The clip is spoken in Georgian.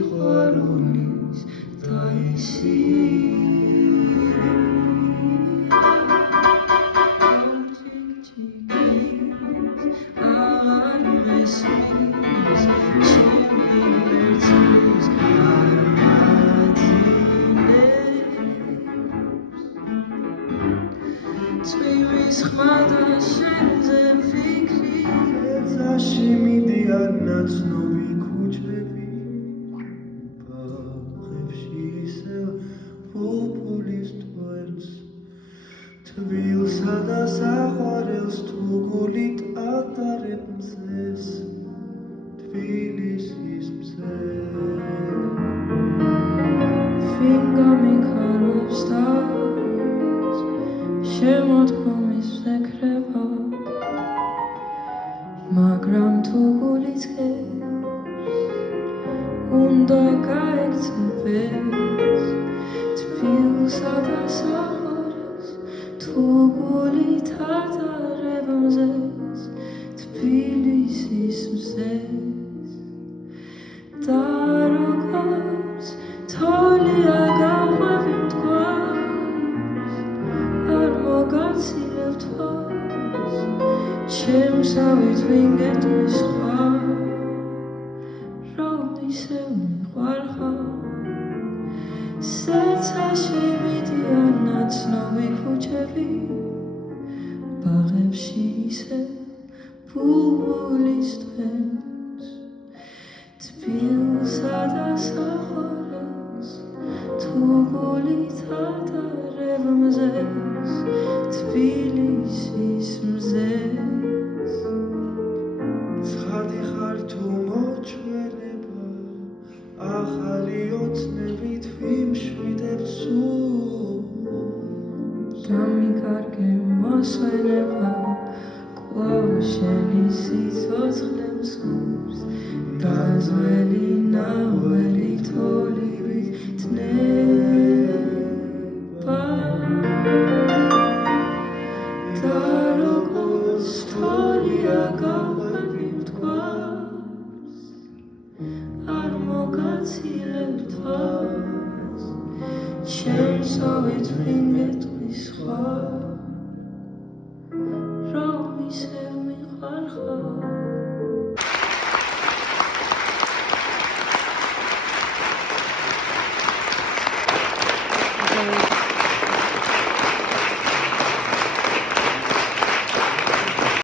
სიყვარულის წვიმის ხმა და შენზე ფიქრი ეცაში მიდიან ნაცნობი ქუჩები ბაღებში ისევ პოპულის ტვენს თბილსა და საყვარელს თუ გულით ატარებ მზეს თბილისის მზეს ვინ გამიქარვებს თავს შემოდგომის ვეკრება მაგრამ თუ გულით გეს უნდა გაექცევეს თბილსა და საყვარელს თუ გულით ატარებ მზეს თბილისის მზეს და როგორც თოლია გაყვები მტკვარს არ მოგაცილებ თვალს ჩემსავით ვინ გეტყვის სხვა რომ ისევ მიყვარხარ სერცაში მიდიან ნაცნობი ქუჩები ბაღებში ისევ ბულბულის ტვენს თბილსა და საყვარელს თუ გულით ატარებ მზეს თბილისის მზეს ცხადი ხარ თუ მოჩვენება ახალი ოცნებით ვიმშვიდებ სულს დამიკარგე მოსვენება კვლავ შენი სიცოცხლე მსურს დაზველი ნაღველი თოლივით თნება და როგორც თოლია გაყვები მტკვარს არ მოგაცილებ თვალს ჩემსავით ვინ გეტყვის სხვა რომ ისევ მიყვარხარ